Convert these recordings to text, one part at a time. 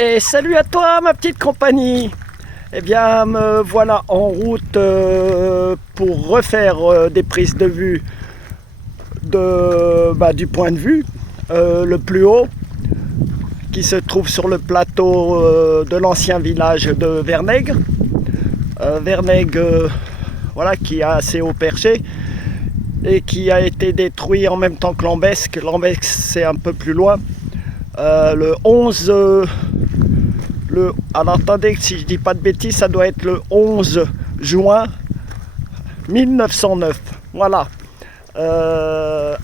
Et salut à toi ma petite compagnie. Eh bien me voilà en route pour refaire des prises de vue du point de vue le plus haut qui se trouve sur le plateau de l'ancien village de Vernègue. Vernègue voilà, qui est assez haut perché et qui a été détruit en même temps que Lambesc. Lambesc c'est un peu plus loin. Le 11 alors attendez, si je dis pas de bêtises, ça doit être le 11 juin 1909. Voilà.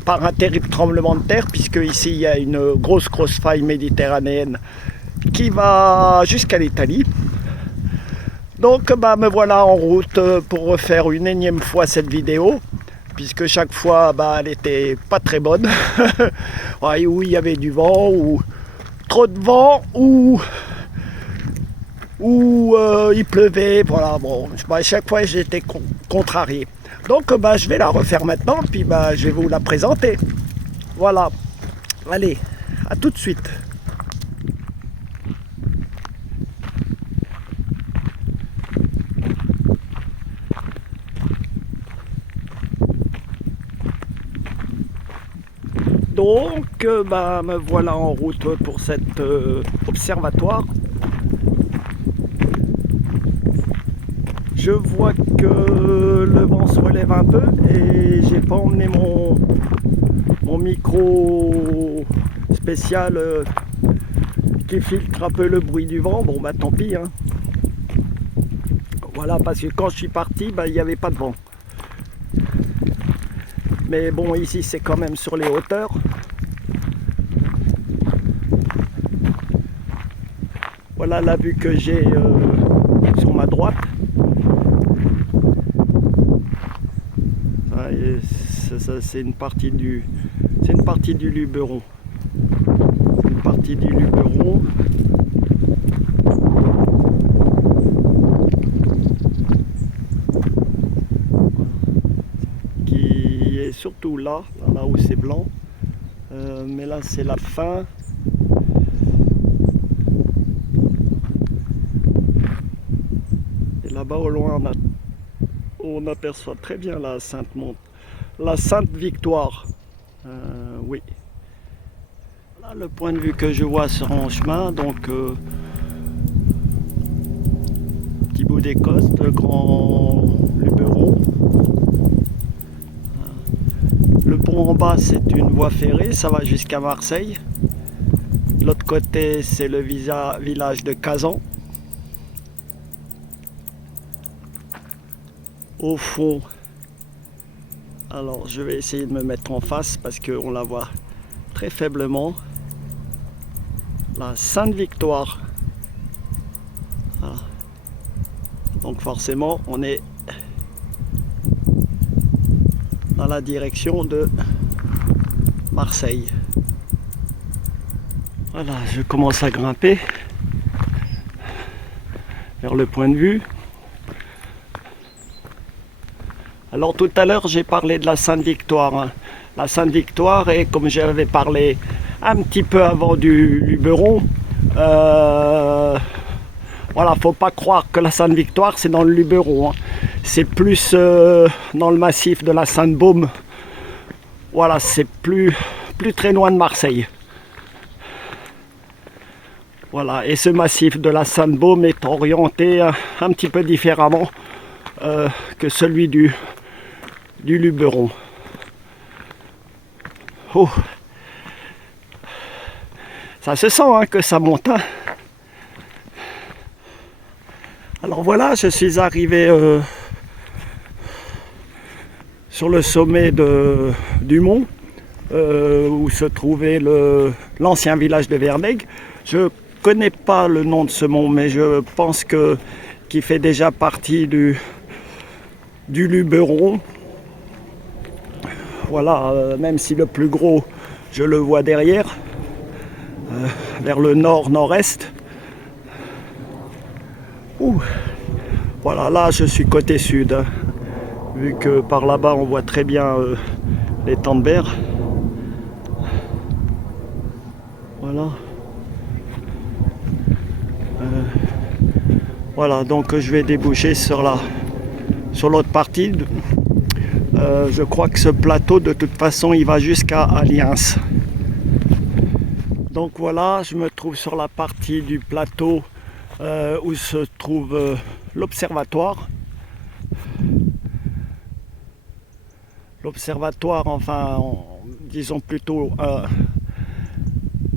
Par un terrible tremblement de terre, puisque ici il y a une grosse faille méditerranéenne qui va jusqu'à l'Italie. Donc me voilà en route pour refaire une énième fois cette vidéo, puisque chaque fois elle n'était pas très bonne. Ouais, où il y avait du vent, ou trop de vent, ou il pleuvait, voilà, bon, à chaque fois j'étais contrarié. Donc je vais la refaire maintenant, puis je vais vous la présenter. Voilà, allez, à tout de suite. Donc me voilà en route pour cet observatoire. Je vois que le vent se relève un peu et j'ai pas emmené mon micro spécial qui filtre un peu le bruit du vent. Bon tant pis hein. Voilà, parce que quand je suis parti il n'y avait pas de vent. Mais bon, ici c'est quand même sur les hauteurs. Voilà la vue que j'ai sur ma droite. Ça c'est une partie du Luberon. C'est une partie du Luberon. Qui est surtout là où c'est blanc. Mais là c'est la fin. Et là-bas au loin on aperçoit très bien la Sainte-Victoire. Oui. Là, le point de vue que je vois sur mon chemin, donc petit bout d'Écosse, le Grand Luberon. Le pont en bas, c'est une voie ferrée, ça va jusqu'à Marseille. De l'autre côté, c'est le village de Cazan. Au fond, alors je vais essayer de me mettre en face parce qu'on la voit très faiblement. La Sainte-Victoire. Voilà. Donc forcément, on est dans la direction de Marseille. Voilà, je commence à grimper vers le point de vue. Alors tout à l'heure j'ai parlé de la Sainte-Victoire. Hein. La Sainte-Victoire, et comme j'avais parlé un petit peu avant du Luberon, voilà, faut pas croire que la Sainte-Victoire c'est dans le Luberon. Hein. C'est plus dans le massif de la Sainte-Baume. Voilà, c'est plus très loin de Marseille. Voilà, et ce massif de la Sainte-Baume est orienté un petit peu différemment que celui du Luberon. Oh, ça se sent hein, que ça monte. Hein. Alors voilà, je suis arrivé sur le sommet du mont où se trouvait l'ancien village de Vernègue. Je connais pas le nom de ce mont, mais je pense qu'il fait déjà partie du Luberon. Voilà, même si le plus gros, je le vois derrière, vers le nord-nord-est. Voilà, là je suis côté sud, hein, vu que par là-bas on voit très bien les Tandberg. Voilà. Voilà, donc je vais déboucher sur l'autre partie. Je crois que ce plateau, de toute façon, il va jusqu'à Alliance. Donc voilà, je me trouve sur la partie du plateau où se trouve l'observatoire. L'observatoire, enfin, disons plutôt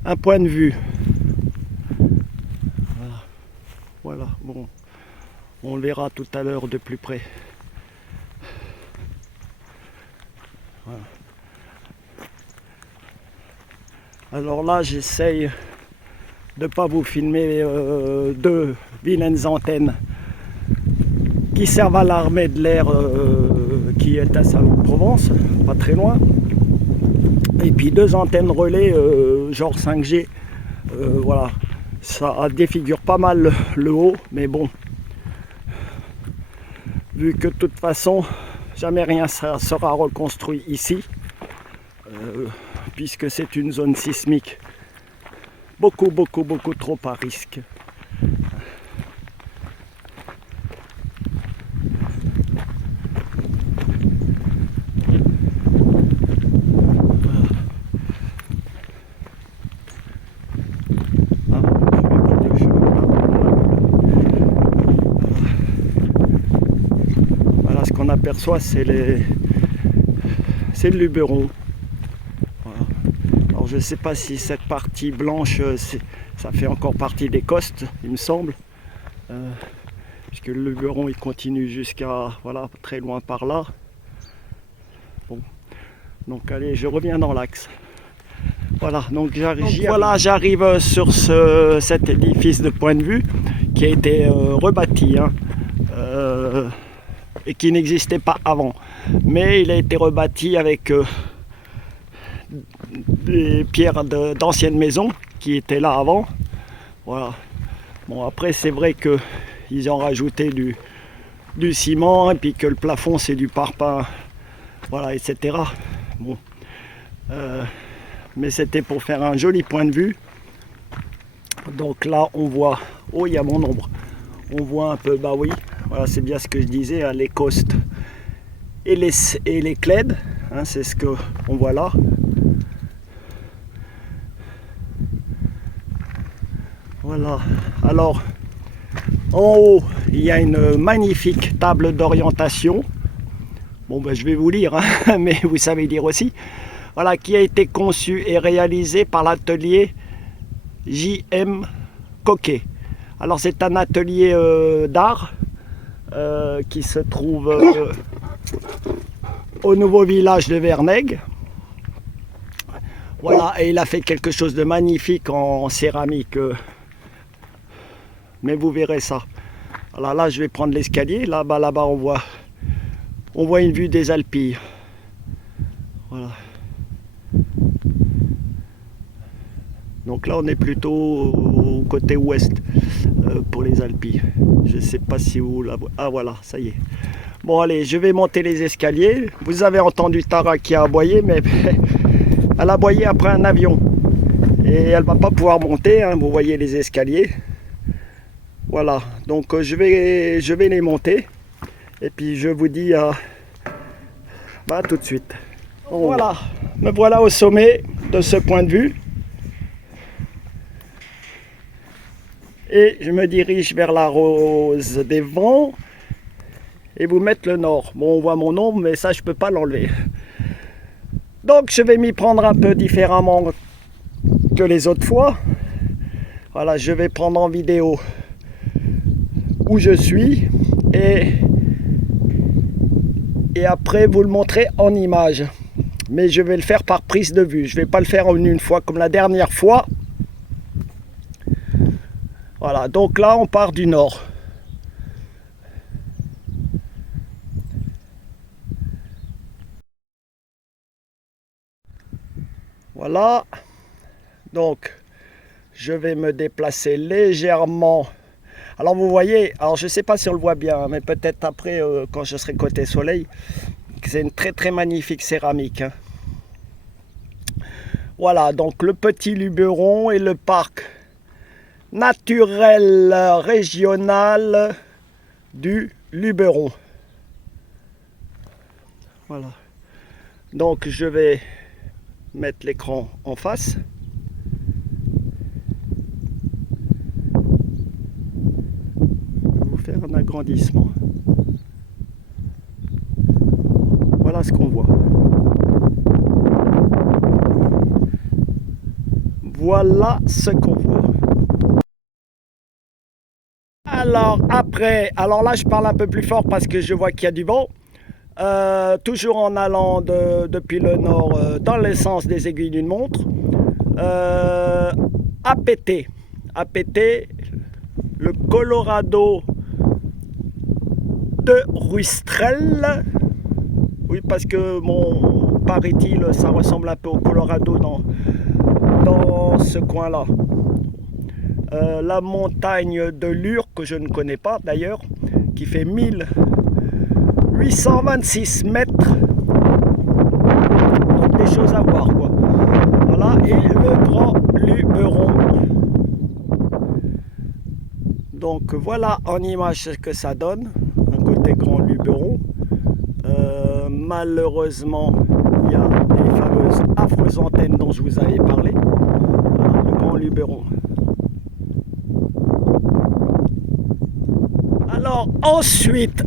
un point de vue. Voilà, bon, on le verra tout à l'heure de plus près. Voilà. Alors là, j'essaye de ne pas vous filmer deux vilaines antennes qui servent à l'armée de l'air qui est à Salon-de-Provence, pas très loin. Et puis deux antennes relais genre 5G. Voilà, ça défigure pas mal le haut, mais bon, vu que de toute façon jamais rien sera reconstruit ici, puisque c'est une zone sismique beaucoup trop à risque. Voilà, ce qu'on aperçoit, c'est le Luberon. Voilà. Alors je ne sais pas si cette partie blanche, ça fait encore partie des Costes, il me semble, puisque le Luberon il continue jusqu'à voilà, très loin par là. Bon, donc allez, je reviens dans l'axe. Voilà, donc j'arrive sur cet édifice de point de vue qui a été rebâti hein, et qui n'existait pas avant, mais il a été rebâti avec des pierres d'anciennes maisons qui étaient là avant. Voilà. Bon, après c'est vrai que ils ont rajouté du ciment et puis que le plafond c'est du parpaing, voilà, etc. Bon, mais c'était pour faire un joli point de vue. Donc là on voit, oh il y a mon ombre, on voit un peu, bah oui, voilà, c'est bien ce que je disais, hein, les Costes et les Clèdes, hein, c'est ce que on voit là. Voilà, alors en haut il y a une magnifique table d'orientation. Bon ben je vais vous lire, hein, mais vous savez lire aussi. Voilà, qui a été conçu et réalisé par l'atelier J.M. Coquet. Alors c'est un atelier d'art qui se trouve au nouveau village de Vernègue. Voilà, et il a fait quelque chose de magnifique en céramique. Mais vous verrez ça. Alors là, je vais prendre l'escalier. Là-bas, on voit une vue des Alpilles. Voilà. Donc là, on est plutôt au côté ouest pour les Alpilles. Je ne sais pas si vous la voyez. Ah voilà, ça y est. Bon allez, je vais monter les escaliers. Vous avez entendu Tara qui a aboyé, mais elle a aboyé après un avion. Et elle ne va pas pouvoir monter, hein, vous voyez les escaliers. Voilà, donc je vais les monter. Et puis je vous dis bah, tout de suite. Voilà, me voilà au sommet de ce point de vue. Et je me dirige vers la Rose des Vents et vous mettre le nord. Bon, on voit mon ombre, mais ça, je ne peux pas l'enlever. Donc, je vais m'y prendre un peu différemment que les autres fois. Voilà, je vais prendre en vidéo où je suis et après vous le montrer en image. Mais je vais le faire par prise de vue. Je ne vais pas le faire en une fois comme la dernière fois. Voilà, donc là on part du nord. Voilà, donc je vais me déplacer légèrement. Alors vous voyez, alors je ne sais pas si on le voit bien, mais peut-être après quand je serai côté soleil, c'est une très magnifique céramique. Hein. Voilà, donc le petit Luberon et le parc naturel régional du Luberon. Voilà. Donc je vais mettre l'écran en face. Je vais vous faire un agrandissement. Voilà ce qu'on voit. Voilà ce qu'on voit. Alors après, alors là je parle un peu plus fort parce que je vois qu'il y a du vent. Toujours en allant depuis le nord dans le sens des aiguilles d'une montre. APT, le Colorado de Rustrel. Oui, parce que mon paraît-il, ça ressemble un peu au Colorado dans ce coin-là. La montagne de Lure, que je ne connais pas d'ailleurs, qui fait 1826 mètres. Donc des choses à voir, quoi. Voilà, et le Grand Luberon. Donc voilà en image ce que ça donne, un côté Grand Luberon. Malheureusement, il y a les fameuses affreuses antennes dont je vous avais parlé. Voilà, le Grand Luberon. Alors ensuite,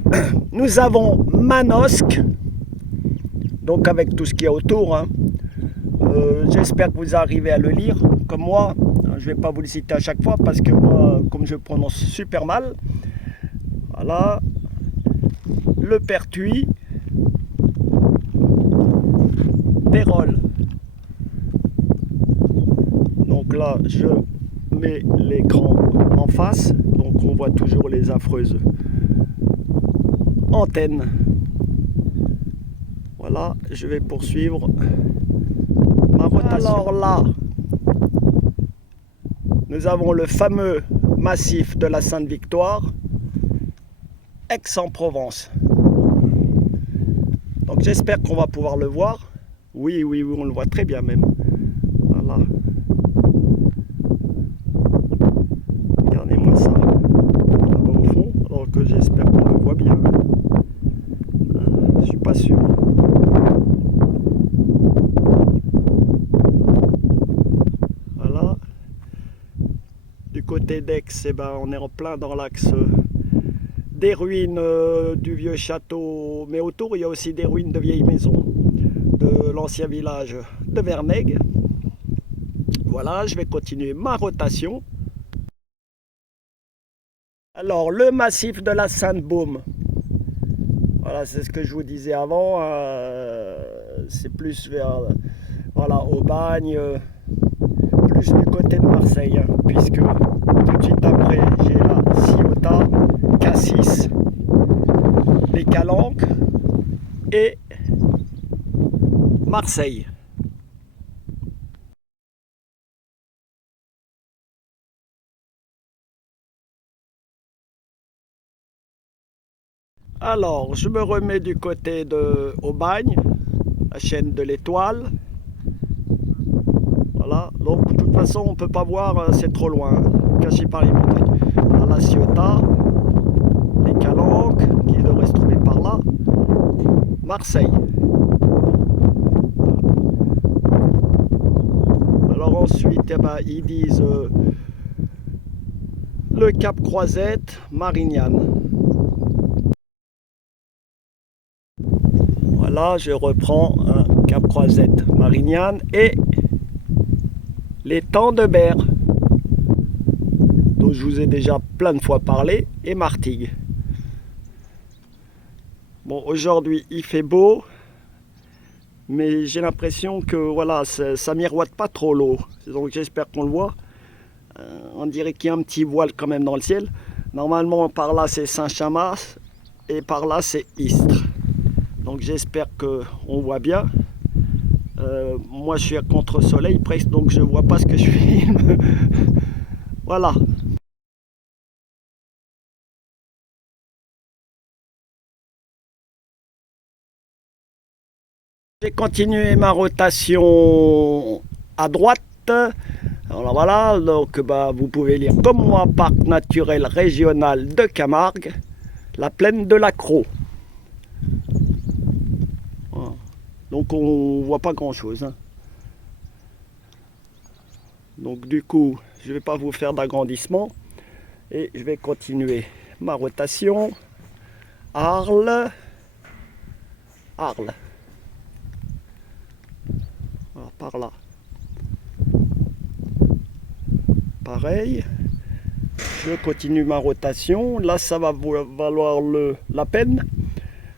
nous avons Manosque, donc avec tout ce qu'il y a autour. Hein. J'espère que vous arrivez à le lire, comme moi. Je ne vais pas vous le citer à chaque fois parce que moi, comme je prononce super mal. Voilà. Le Pertuis. Pérol. Donc là, je mets l'écran en face. Donc on voit toujours les affreuses antennes. Voilà, je vais poursuivre ma rotation. Alors là, nous avons le fameux massif de la Sainte-Victoire, Aix-en-Provence. Donc j'espère qu'on va pouvoir le voir. Oui, on le voit très bien même. Voilà. Regardez-moi ça, là-bas au fond, alors que j'espère qu'on le voit bien. Je suis pas sûr. Voilà. Du côté d'Aix, eh ben, on est en plein dans l'axe des ruines du vieux château, mais autour il y a aussi des ruines de vieilles maisons de l'ancien village de Vernègue. Voilà, je vais continuer ma rotation. Alors, le massif de la Sainte-Baume. Voilà, c'est ce que je vous disais avant. C'est plus vers, voilà, Aubagne, plus du côté de Marseille, hein, puisque tout de suite après, j'ai la Ciotat, Cassis, les Calanques et Marseille. Alors, je me remets du côté de Aubagne, la chaîne de l'Étoile. Voilà, donc de toute façon, on ne peut pas voir, c'est trop loin, caché par les montagnes. Voilà, la Ciotat, les Calanques, qui devraient se trouver par là, Marseille. Alors ensuite, eh ben, ils disent le Cap Croisette, Marignane. Voilà, je reprends un Cap Croisette, Marignane et l'étang de Berre, dont je vous ai déjà plein de fois parlé, et Martigues. Bon, aujourd'hui il fait beau, mais j'ai l'impression que voilà, ça miroite pas trop l'eau. Donc j'espère qu'on le voit. On dirait qu'il y a un petit voile quand même dans le ciel. Normalement par là c'est Saint-Chamas et par là c'est Istres. Donc j'espère qu'on voit bien. Moi je suis à contre-soleil presque, donc je vois pas ce que je filme. Voilà. J'ai continué ma rotation à droite Alors voilà, donc vous pouvez lire comme moi, Parc naturel régional de Camargue, la plaine de l'Accro. Voilà. Donc on voit pas grand chose. Hein. Donc du coup, je ne vais pas vous faire d'agrandissement et je vais continuer ma rotation. Arles. Arles. Alors, par là. Pareil. Je continue ma rotation. Là, ça va valoir la peine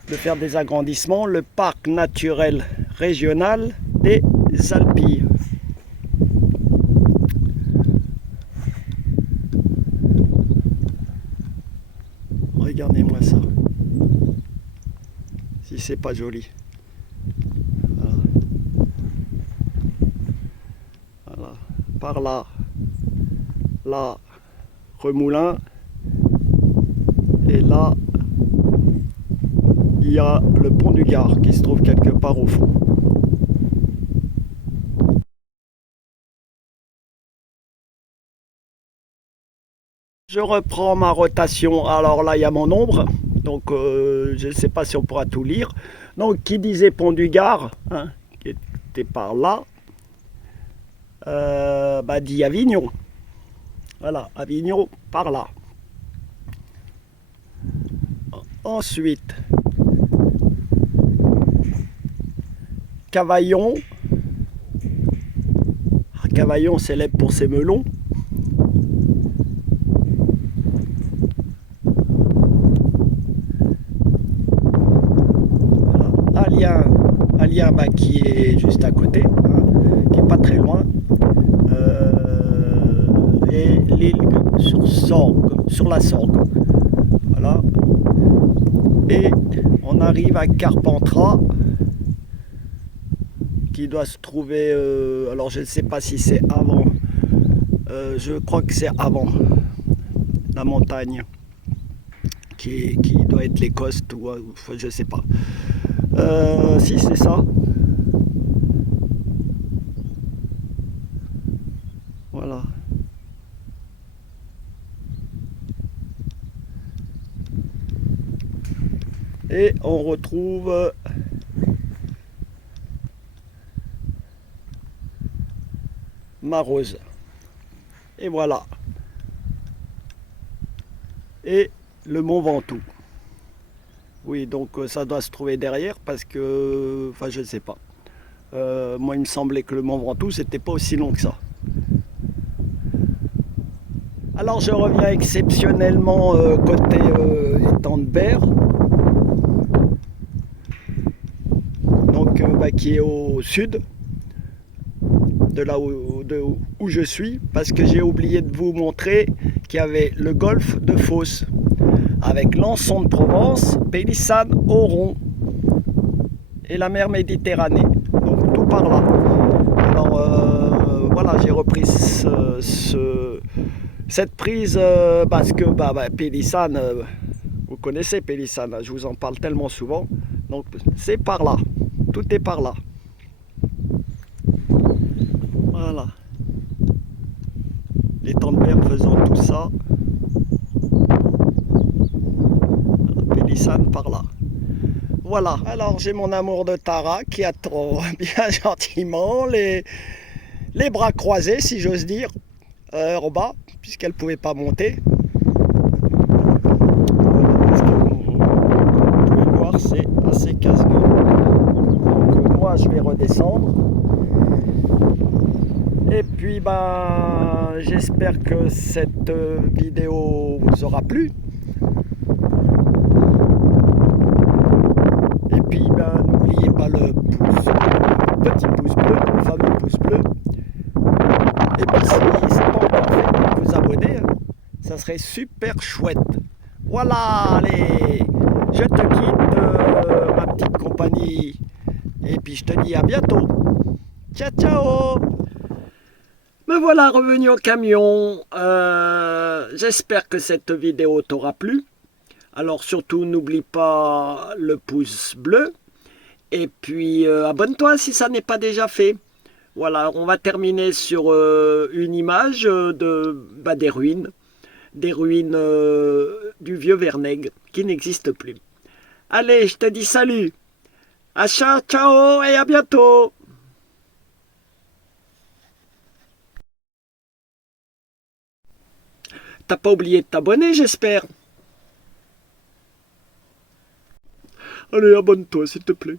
de faire des agrandissements. Le parc naturel régional des Alpilles. Regardez-moi ça. Si c'est pas joli. Voilà. Voilà. Par là. Là, Remoulin. Et là, il y a le pont du Gard qui se trouve quelque part au fond. Je reprends ma rotation. Alors là, il y a mon ombre. Donc, je ne sais pas si on pourra tout lire. Donc, qui disait pont du Gard, hein, qui était par là, dit Avignon. Voilà, Avignon par là. Ensuite, Cavaillon. Cavaillon célèbre pour ses melons. Voilà. Alien qui est juste à côté, hein, qui n'est pas très loin. Et l'île sur la Sorgue. Voilà. Et on arrive à Carpentras, qui doit se trouver, alors je ne sais pas si c'est avant, je crois que c'est avant la montagne, qui doit être l'Écosse, ou je ne sais pas. Si c'est ça. Voilà. Et on retrouve Marose. Et voilà. Et le Mont Ventoux. Oui, donc ça doit se trouver derrière parce que, enfin je ne sais pas. Moi il me semblait que le Mont Ventoux c'était pas aussi long que ça. Alors je reviens exceptionnellement côté étang de Berre. Donc qui est au sud de là où je suis, parce que j'ai oublié de vous montrer qu'il y avait le golfe de Fos avec l'Anson de Provence, Pélissane, Oron et la mer Méditerranée, donc tout par là. Alors voilà, j'ai repris cette prise parce que Pélissane, vous connaissez Pélissane, je vous en parle tellement souvent, donc c'est par là, tout est par là. Voilà. L'étang de Berre faisant tout ça. Pélissane par là. Voilà. Alors j'ai mon amour de Tara qui attend bien gentiment les bras croisés, si j'ose dire, en bas, puisqu'elle ne pouvait pas monter. Comme vous pouvez voir, c'est assez casse-gueule. Donc moi je vais redescendre. Et puis j'espère que cette vidéo vous aura plu. Et puis n'oubliez pas le petit pouce bleu, le fameux pouce bleu. Et puis si ce n'est pas encore fait, vous abonner, ça serait super chouette. Voilà, allez, je te quitte ma petite compagnie. Et puis je te dis à bientôt. Ciao ciao. Me voilà revenu au camion. J'espère que cette vidéo t'aura plu. Alors surtout n'oublie pas le pouce bleu. Et puis abonne-toi si ça n'est pas déjà fait. Voilà, on va terminer sur une image des ruines du vieux Vernègue qui n'existe plus. Allez, je te dis salut, à ciao, ciao et à bientôt. T'as pas oublié de t'abonner, j'espère. Allez, abonne-toi s'il te plaît.